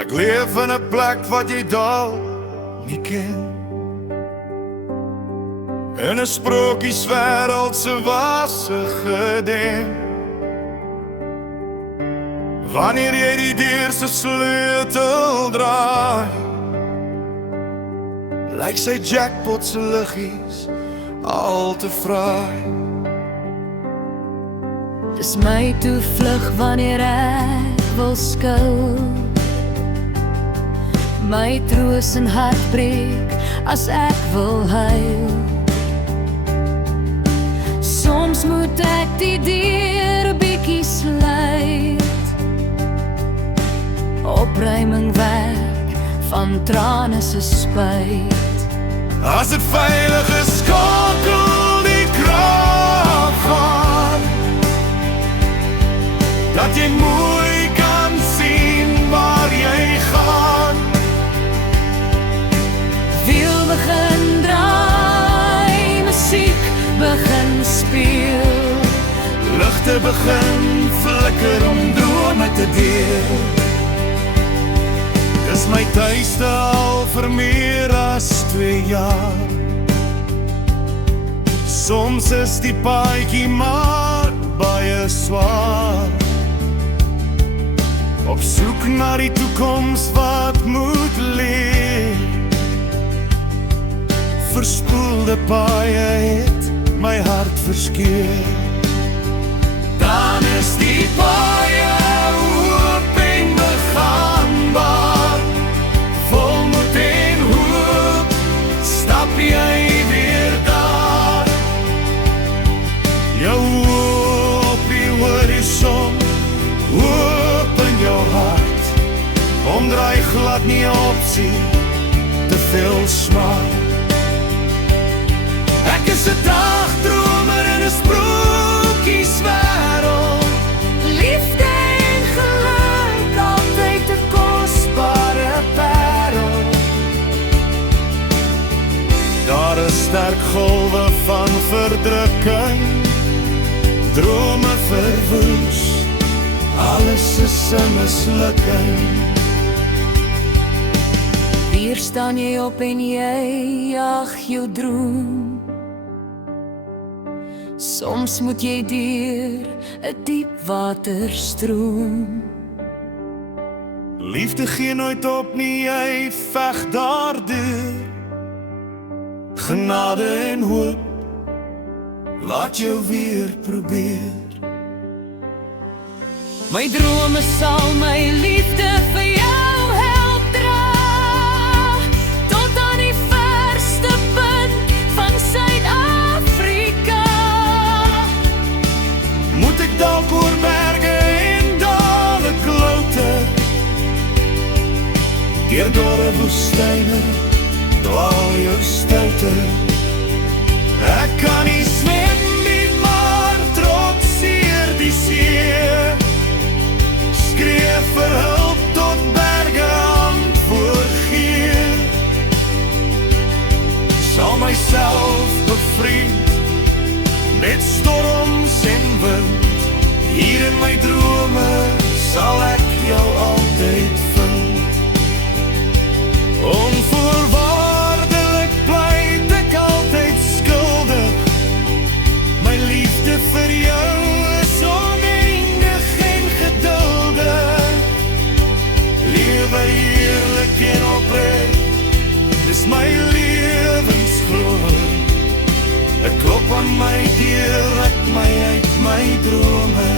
Ek leef in 'n plek wat jy dalk nie ken, in 'n sprokieswêreld se wasse gedem. Wanneer jy die deur se sleutel draai, lyk sy jackpot se liggies al te fraai. Dis my toevlug wanneer ek wil skuil, my troos en hartbreek as ek wil huil. Soms moet ek die deur bietjie sluit, opruiming werk van trane se spyt. As dit veilig is, skakel die krag aan, dat jy mooi kan sien waar jy gaan. Wiel begin draai, musiek begin speel, Ligte begin flikker om drome te deel. Dis my tuiste al vir meer as 2 jaar. Soms is die paadjie maar baie swaar, op soek na die toekoms wat moet leer. Verspoelde paaie het my hart verskeur. Dan is die paaie oop en begaanbaar, vol moed en hoop, stap jy weer daar. Jou op die horison, open jou hart, omdraai glad nie opsie, te veel smaak. Ek is 'n dagdromer in 'n sprokieswêreld, liefde en geluk altyd 'n kosbare parel. daar is sterk golwe van verdrukking, drome verwoes, alles is 'n mislukking. Hier staan jy op en jy jag jou droom, soms moet jy deur 'n diep waterstroom. Liefde gee nooit op nie, jy veg daardeur. Genade en hoop, laat jou weer probeer. My drome sal my liefde vir jou help dra, tot aan die verste punt van Suid-Afrika. Moet ek dalk oor berge en dale klouter, deur dorre woestyne, dwaal jou stilte. Ek kan nie swem nie, maar trotseer die see, skree vir hulp tot berge antwoord gee. Sal myself bevriend met storms en wind, hier in my drome sal ek jou altyd vind. Onvoorwaardelik pleit ek altyd skuldig, my liefde vir jou is oneindig en geduldig. Lewe eerlik en opreg, dis my lewensglorie. Ek klop aan my deur, laat my uit my drome